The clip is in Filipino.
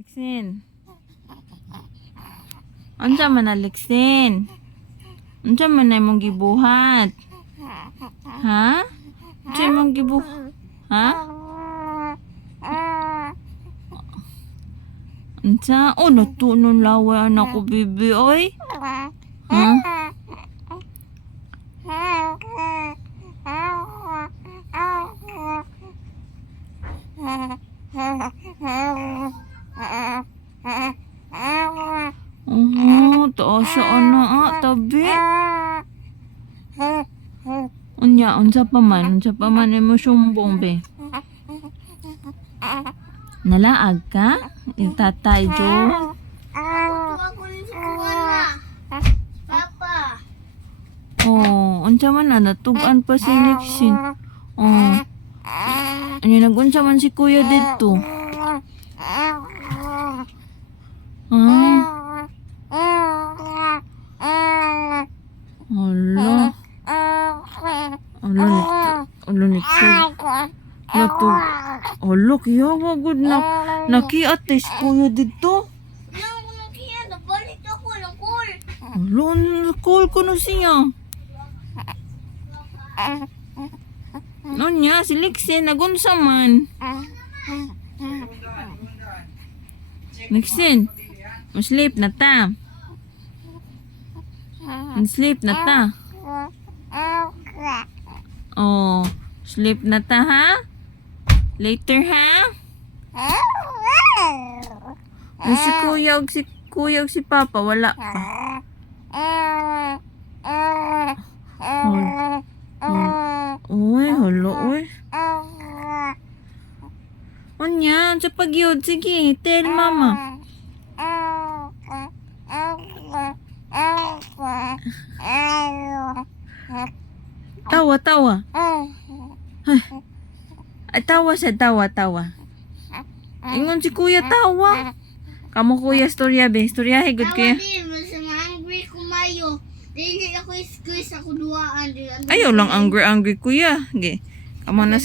Lexin. Unsa man na Lexin? Unsa man na imong gibuhat? Ha? Unsa imong gibuhat? Ha? Unsa? Oh, natunon laway anak ko, bibi, oy. Ha? Taas siya tabi. Unsa pa man imo sumbong, be. Nalaag ka? Tatay Jo? Papa. Oh, unsa man na natugan pa si Lexin. Oh. Ano nagunsa man si Kuya dito? Hala. Alo nito. Alo, kiyawa gud na. Nakiate si Kuya dito. Nang nakiya, nabalik ako ng call. Alo, call ko na siya. Nonya, si Lexin, nagunsa man. Lexin, sleep na ta. Sleep na ta. Oh, sleep na ta, ha? Later, ha? Si Kuya ug si Papa, wala pa. Uy, hala, uy. Unya, sa pagyod, sige, tell mama. Tawa. Ay, tawa siya, tawa. Ingon si Kuya, tawa. Kamu Kuya, storya be. Storya, higod kuya. Tawad din, mas angry kumayo. Dili ako squeeze ako duaan. Ayaw lang angry Kuya. Okay. Kamu na